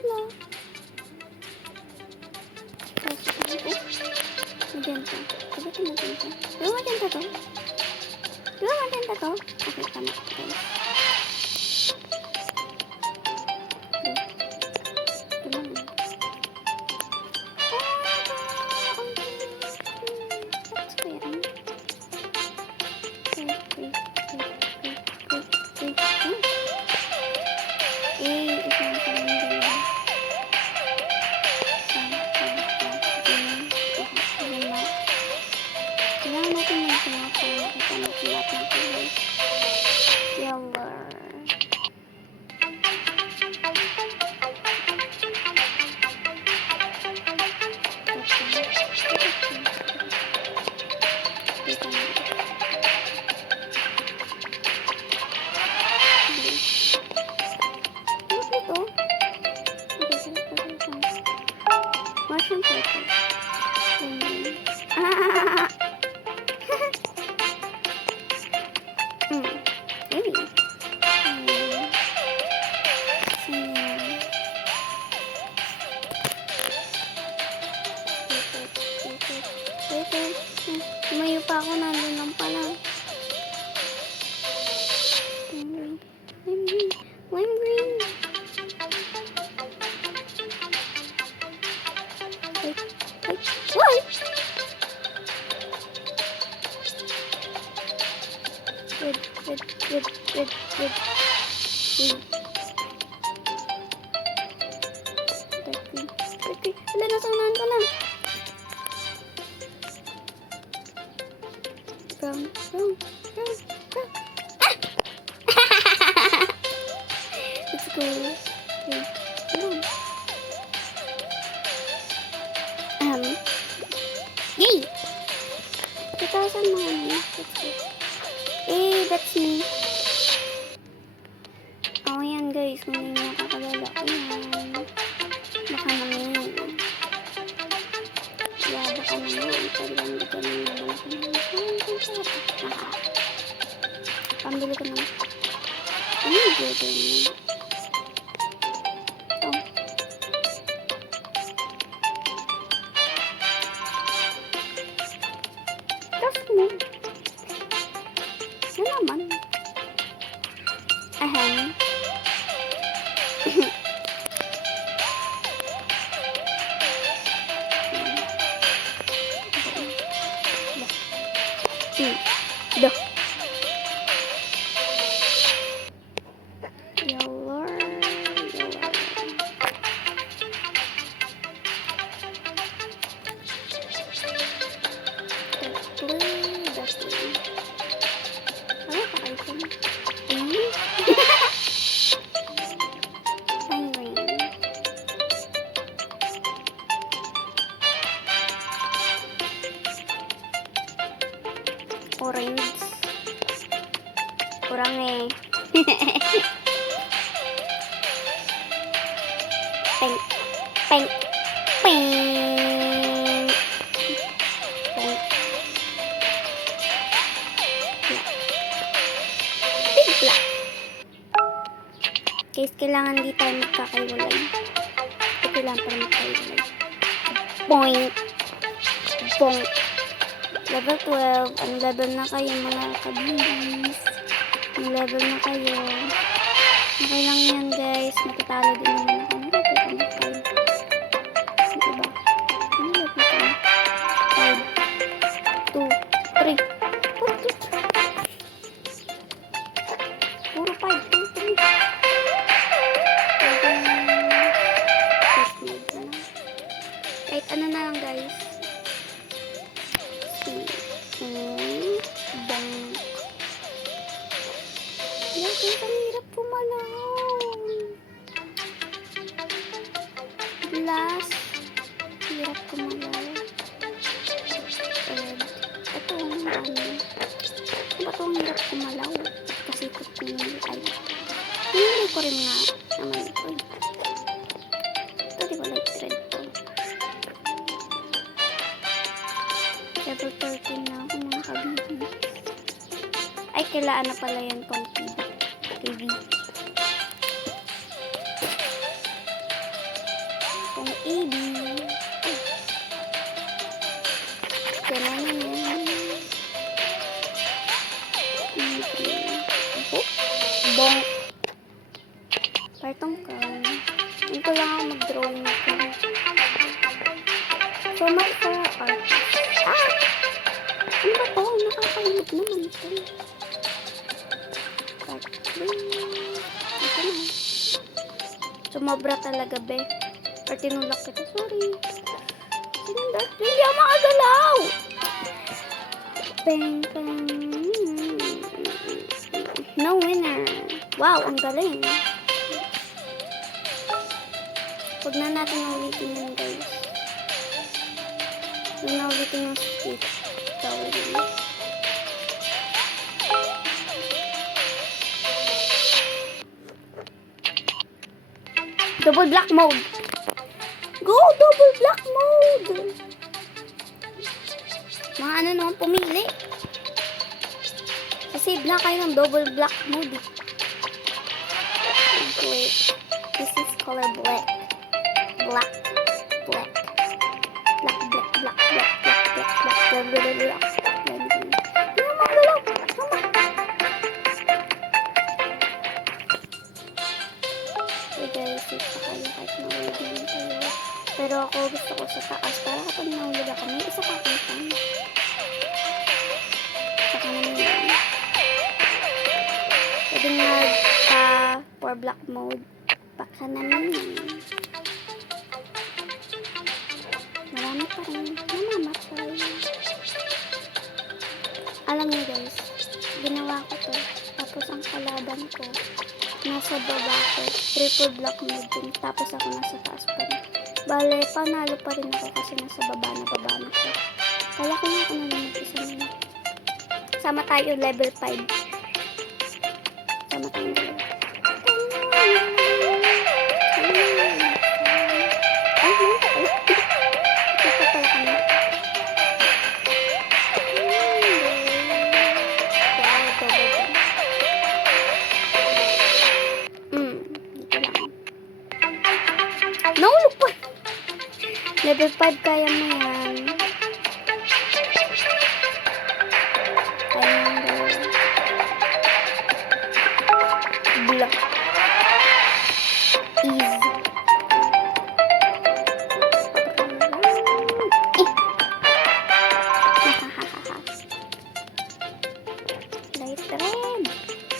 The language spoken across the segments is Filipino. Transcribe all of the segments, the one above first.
Wala. Maganda. Sabi ko maganda. Di ba maganda to? Di ba maganda to? Okay, tama. Guys. Mushroom purple. Maybe. Tumayo pa ako, nandun lang pala. Lime green. What? Red. Wala, nasa unahan ko lang. Brown. Ah! Let's go. Okay. Come on. Yay! 2,000 mga ano. Let's go. That's me. Ako yan guys, kung hindi nyo nakakalala ko yan. Baka naman. Baka naman. Talagang hindi ko naman pambili ko naman. Ano yung burger mo? Ito. Trust mo. Ano naman? Ahem. Dah. Orange. Kurang eh. Peng. Peng. Peng. Peng. Big black. Guys, kailangan di tayo magkakaiwalay. Kailangan pa magkakaiwalay. Boing. Bong. Level 12. Ang level na kayo mga kabindis. Ang level na kayo. Okay lang yan guys. Matatalo din naman ako. Ano level na 5? Diba? Ano level na 5? 2, 3. Puro 5, 2, 3. Kahit ano na lang guys. Bank. Yan, ang hirap pumalaw. Last. Hirap pumalaw. Ito ang ano. Ba't ang hirap pumalaw? Kasi ito ay. Hindi ko rin nga naman ito. Ito di ba like red to? Level 13 na ako mga kabibig. Ay, kailangan na pala yan pang TV. akong AB. Bong. Partong ka. Ito lang ako mag-drawing ako. So much for artist. Ah! Ano ba to? Nakakainip naman ito. Ito na. Sumobra talaga, be. Or tinulak kita. Sorry. Hindi ako makagalaw! Peng, peng. No winner. Wow, ang galing. Huwag na natin ulitin yun, guys. Huwag na ulitin yung speed. Tawag yun. Double black mode. Go! Double black mode! Mga ano naman pumili. Save na kayo ng double black mode. Wait. This is color black. Black. Black. Black, black, black, black, black, black, black, black, black, black. Pero ako gusto ko sa taas para kapag nahulog ako, may isa pa akong fan. Saka naman yan. Pwede for black mode. Baka naman yan. Marami pa rin. Namamatay. Alam niyo guys, ginawa ko to. Tapos ang kalaban ko, nasa baba ko. Triple black mode din. Tapos ako nasa taas pa rin. Bale, panalo pa rin ako kasi nasa baba na ko. Kaya ko na ako na mag-isa nila. Sama tayo level 5. Sama tayo level 5. Nahulog pa! Level 5 kaya mo yan. Kaya mo yan. Black. Easy. Light red.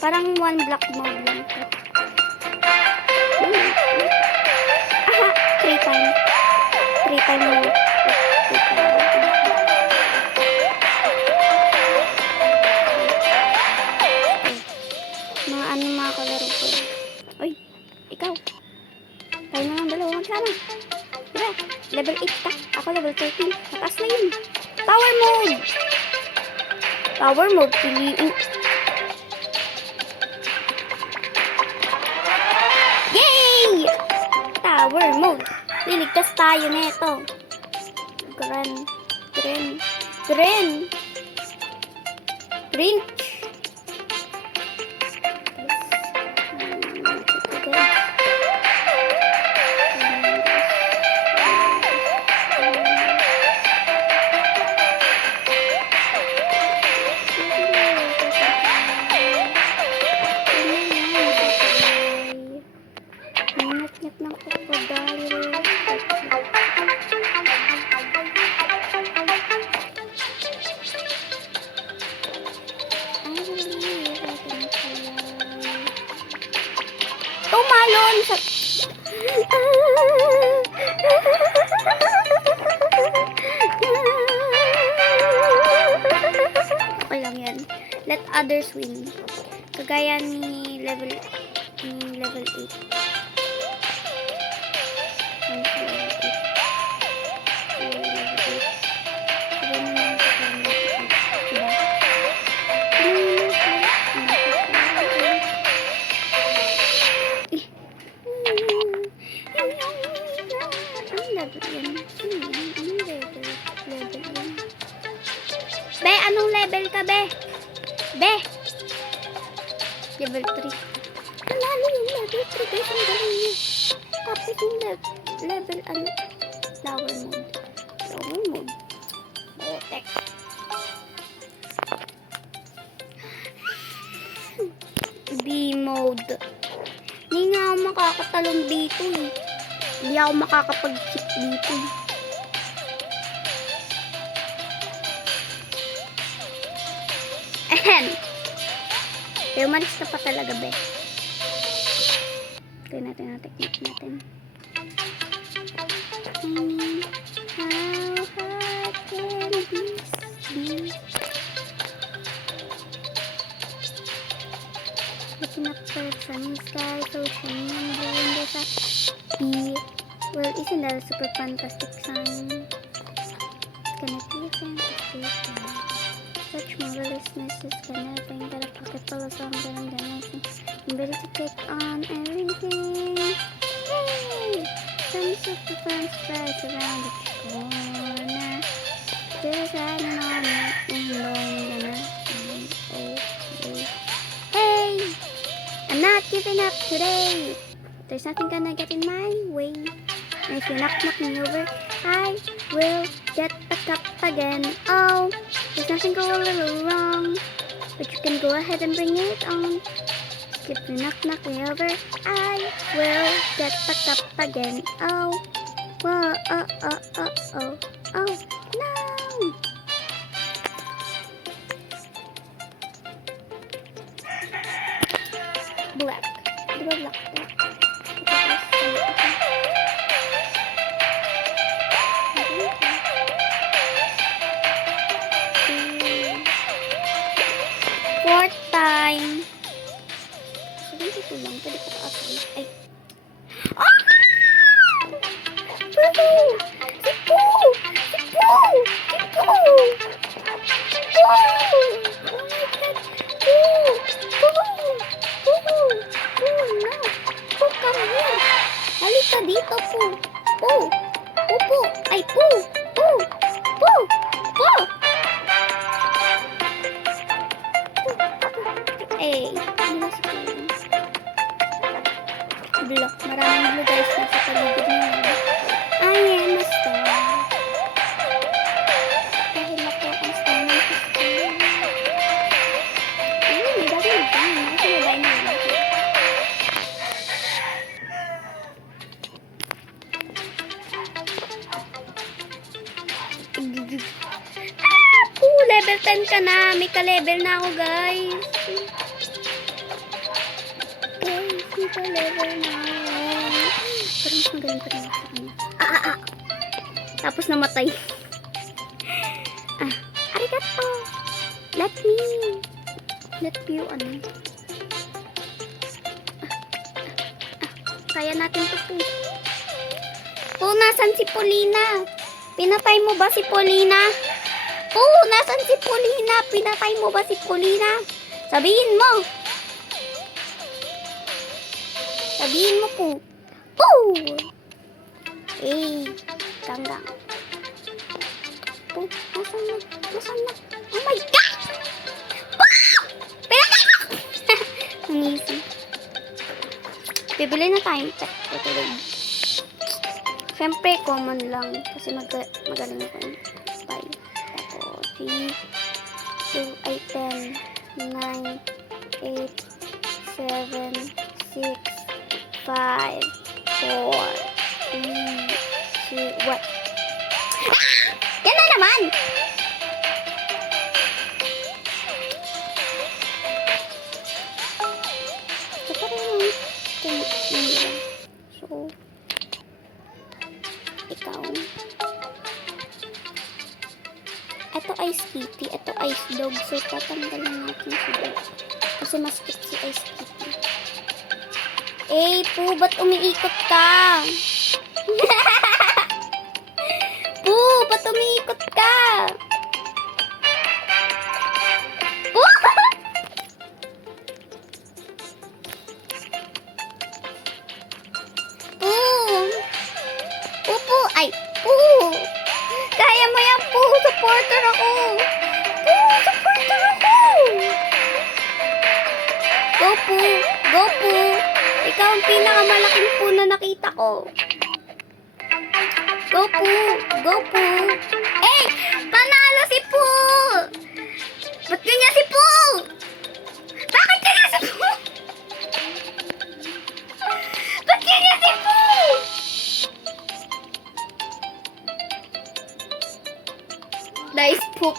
Parang one black mode lang to. Aha! 3 times. 3 times mo. Mga ano mga kalaro ko. Uy! Ikaw! Tayo na lang dalawa magsama. Diba? Level 8 ka. Ako level 13. Mataas na yun. Power mode! Power mode. Piliin. Yay! Power mode. Liligtas tayo neto. Green. Nangat-ngat ng crocodile. Tumalon sa... Okay lang yan. Let others win. Kagaya ni level 8. Be, anong level ka, be? Be! Level 3. Kalalo yung level 3, guys. Ang galing niya. Tapos yung level, ano, flower mode. Flower mode. Botek. B-mode. Hindi nga ako makakatalon dito eh. Hindi ako makakapag-chip dito eh. Ahem. Pero malis ka pa talaga, be. Tignan natin ang technique natin. How hard can this be? Looking up for the sunny sky, so shiny and blue, and there's a bee. Well, isn't that a super fantastic sign? It's gonna be a fantastic day. Such marvelousness is gonna bring that a pocket full of songs that I'm gonna sing. I'm ready to take on everything. Yay! Some super fun surprise around the corner. There's an on it, and I'm gonna hey! I'm not giving up today. There's nothing gonna get in my way. And if you knock me over, I will get back up again. Oh, there's nothing go a little wrong, but you can go ahead and bring it on. If you knock me over, I will get back up again. Oh, whoa, oh, no! Black. Diba black to? Fourth time. Sabihin ko lang, pwede ko pa-apply. Ay. Ah! Poo! Si Poo! Si Poo! Si Poo! Poo! Oh my God! Poo! Poo! Poo! Poo! No! Poo, come here! Halika dito, Poo! Poo! Poo! Poo! Ay, Poo! Poo! Poo! Poo! Eh, ano na si Poo? Blue. Maraming blue guys na sa paligid niya. I am a star. Dahil ako ang star ng gusto. May dami na dyan. Kasi mabay na lang. Level 10 ka na. May ka-level na ako, guys. Guys, may ka-level na ako. Pero mas magaling pa rin ako sa kanya. Tapos namatay. Arigato. Let you, ano. Kaya natin to, po. Po, nasan si Polina? Pinatay mo ba si Polina? Po, nasan si Polina? Pinatay mo ba si Polina? Sabihin mo. Sabihin mo, po. Po! Eh, ganggang. Po, nasan na? Nasan na? Oh my God! Po! Pinatay mo! Ang easy. Bibili na tayong pet. Tutulog. Siyempre, common lang. Kasi magaling ako yung buy. Tapos, 3, 2, ay 10, 9, 8, 7, 6, 5, 4, 3, 2, what? Yan na naman! So, parang so, ikaw. Ito Ice Kitty, ito Ice Dog. So, tatanggalin natin si Dog. Kasi mas cute si Ice Kitty. Eh, Po, ba't umiikot ka? Po, ba't umiikot ka? Po! Po! Ay, Po! Kaya mo yan, Po! Supporter ako! Po! Supporter ako! Go, Po! Go, Po! Ikaw ang pinakamalaking po na nakita ko. Go po! Go po! Eh! Panalo si Po! Ba't ganyan si Po? Bakit ganyan si Po? Ba't ganyan si Po? Nice poop.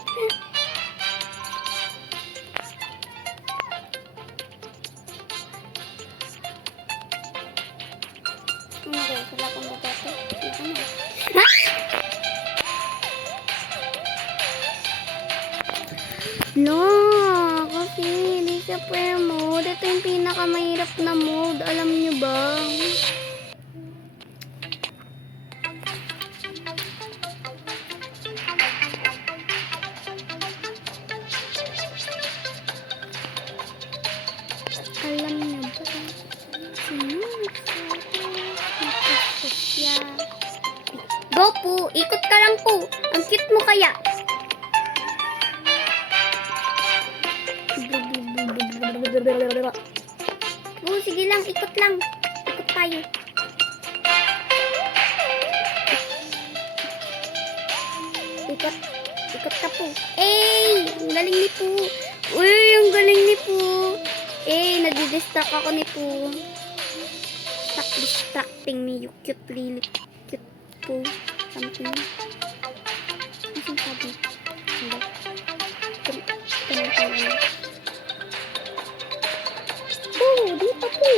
Okay, wala kang babato. Ha? No, kasi hindi siya prayer mode. Ito yung pinakamahirap na mode. Alam niyo ba? Alam niyo ba? Sino? Go po! Ikot ka lang po! Ang cute mo kaya! Oh, sige lang, ikot lang. Ikot tayo. Ikot. Ikot ka po. Eh, ang galing ni Po. Uy, ang galing ni Po. Eh, nadidistract ako ni Po. Stop distracting me, you cute, really cute Po. Something. Ano sabi? Hindi. Dito po.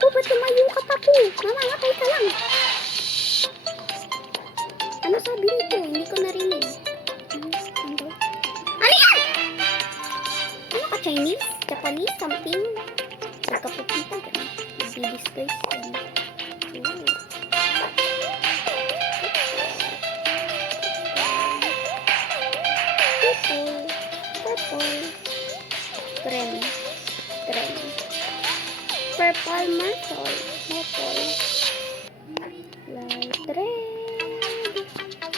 Po, ba't tumayo ka pa po? Mamangatay ka lang. Ano sabi nito? Hindi ko narinig. Ano yan? Ano ka, Chinese? Japanese? Something? Nagkapupunta ka. Nagdi-disgrace ka. Purple. Green. Purple marble. Light red.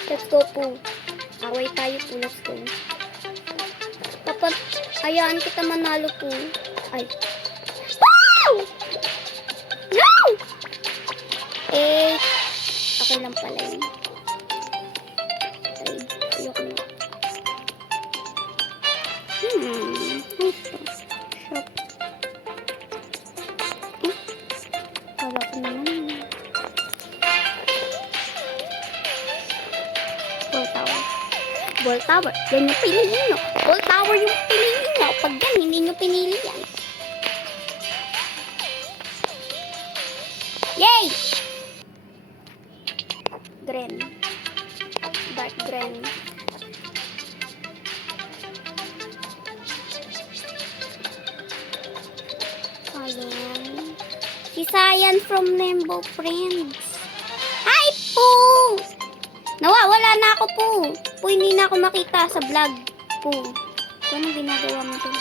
Let's go po. Away tayo po. Let's go. Kapag hayaan kita manalo po. Ay. Wow! No! Eh. Okay lang pala yun. Ay. Ayoko na. Shop. Kala ko naman. Ball tower. Yan yung pinili nyo. Ball tower yung pinili nyo. Pag yan, hindi nyo pinili yan. Yay! Green. Dark green. Ayan. Si Sayan from Limbo Friends. Hi po! Nawawala na ako po. Po, hindi na ako makita sa vlog po. Anong ginagawa mo doon?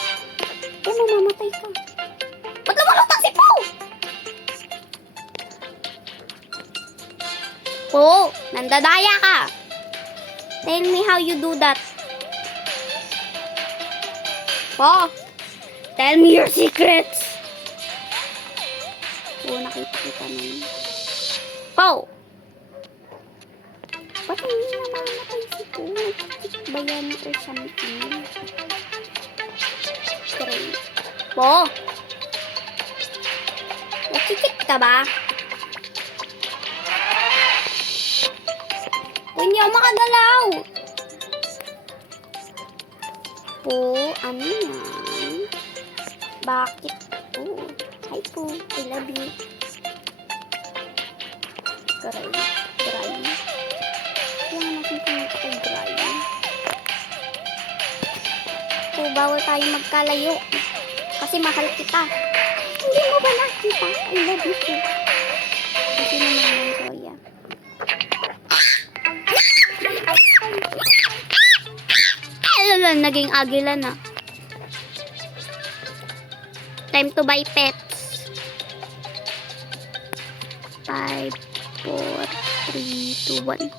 Eh, mamamatay ka. Ba't lumalutang si Po? Po, nandadaya ka. Tell me how you do that. Po, tell me your secrets. Po, nakita kita naman. Po! Ba't hindi namamatay si Po? Ba yan or something? Sorry. Po! Nakikit ka ba? Po, hindi ako makagalaw. Po, ano yan? Bakit po? Hi po, I love you. Garay. Kaya natin pumunta kay Gray. Po, bawal tayo magkalayo. Kasi mahal kita. Hindi mo ba nakita? I love you po. Kasi naman yung Zoya. Naging agila na. Time to buy pets. 5, 4, 3, 2, 1.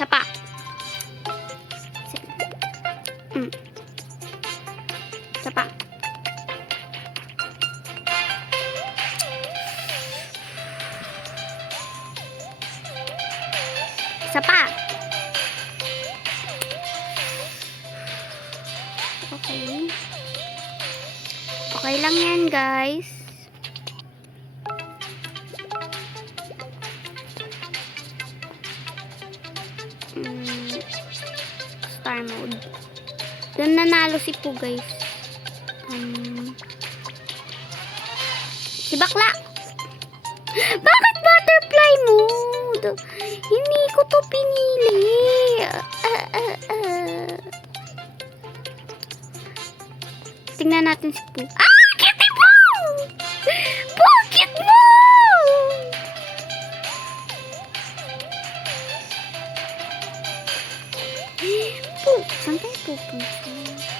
Sapa. Isa pa. Okay. Okay lang yan, guys. Star mode. Doon nanalo si Pooh, guys. Si Bakla. Bakit butterfly mode? Hindi ko to pinili. Tingnan natin si Pooh. Kitty Pooh! Bakit mo? Pooh, saan tayo pupunta?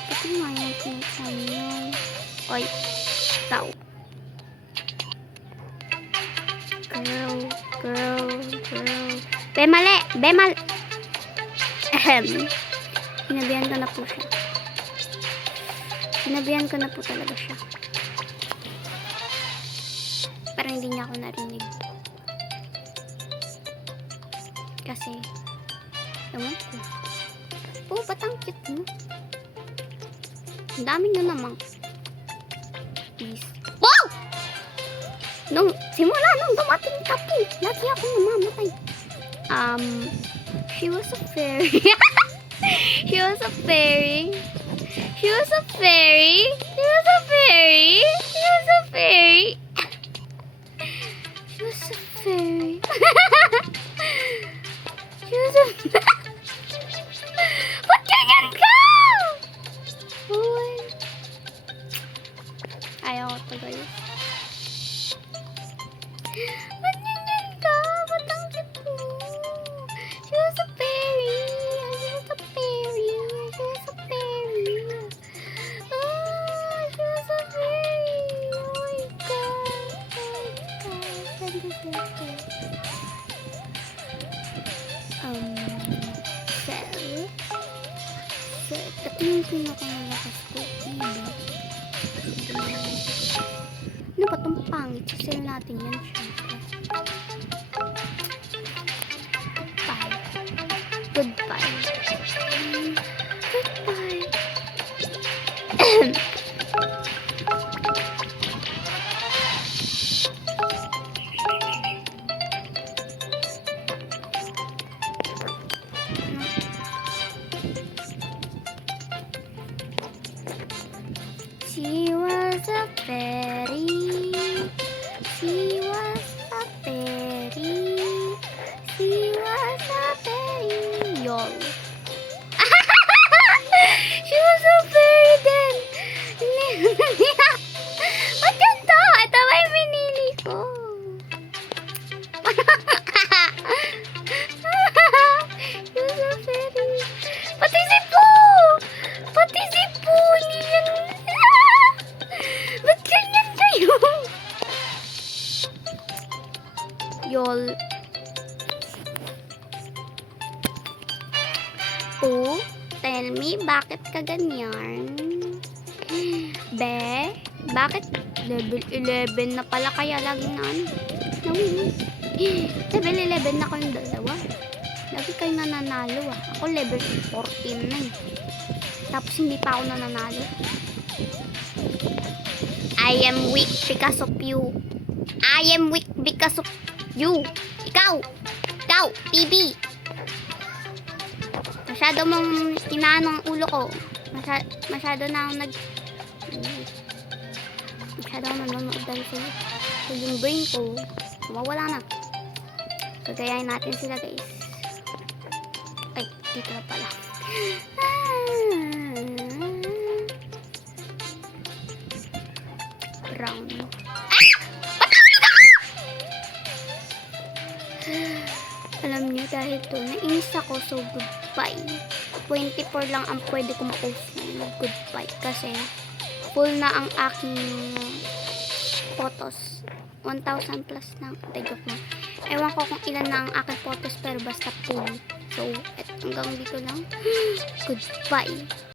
Pati nga yung pinsan nyo. Oy, ikaw. Girl. Bemali! Sinabihan ko na po siya. Sinabihan ko na po talaga siya. Parang hindi niya ako narinig. Kasi, ewan ko. Oh, ba't ang cute mo? Ang dami nyo namang. Please. Wow! Simula nung dumating ka po, lagi ako namamatay. She was a fairy. She was a fairy. She was a fairy. She was a fairy. She was a fairy. She was a fairy. She was a Ba't ganyan ka? Uy. Ayaw ko to, guys. Ba't ganyan ka? Ba't ang cute mo? She was a fairy. She was a fairy. She was a fairy. Oh, she was a fairy. Oh my God. Oh my God. Ito yung pinakamalakas ko. Ano ba itong pangit? Sisell natin yan, syempre. Goodbye. She was a fairy. She was a fairy. She was a fairy. Yol. She was a fairy then. Ba't ganito? Ito ba yung pinili ko? She was a fairy. Pati si Pooh! Pati si Pooh! Niyan. Ba't ganyan kayo? Yol. Oh, tell me, bakit ka ganyan? Be, bakit level 11 na pala kaya laging level 11 na kayong dalawa. Lagi kayo nananalo ah. Ako level 14 na eh. Tapos hindi pa ako nananalo. I am weak because of you. I am weak because of you. Ikaw, PB. Masyado mong inaano ang ulo ko. Masyado na akong masyado akong nanonood dahil sa'yo. So yung brain ko, mawawala na. Gagayahin natin sila, guys. Ay, dito na pala. Brown. Alam niyo, dahil to, nainis ako, so goodbye. 24 lang ang pwede kong post na goodbye. Kasi, full na ang aking photos. 1,000 plus na. Joke lang. Ewan ko kung ilan na ang aking photos, pero basta full. So, hanggang dito lang. Goodbye.